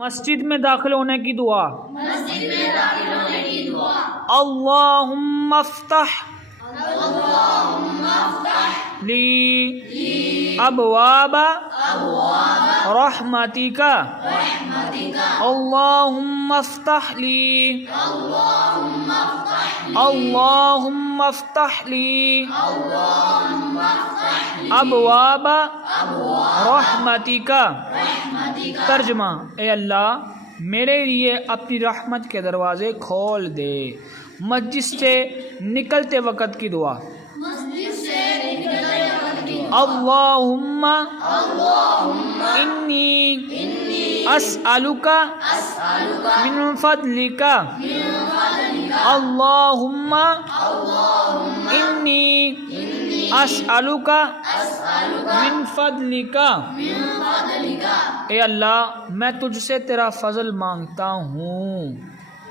مسجد میں داخل ہونے کی دعا. مسجد میں داخل ہونے کی دعا. اللہم افتح اللہم افتح لی ابواب رحمتک. اللہم افتح لی اللہم افتح لی ابواب رحمتک. ترجمہ: اے اللہ میرے لیے اپنی رحمت کے دروازے کھول دے. مسجد سے نکلتے وقت کی دعا. مسجد سے نکلتے وقت کی اللہم انی اسألک من فضلک. اللہم انی اسألک من فضلک. اے اللہ میں تجھ سے تیرا فضل مانگتا ہوں.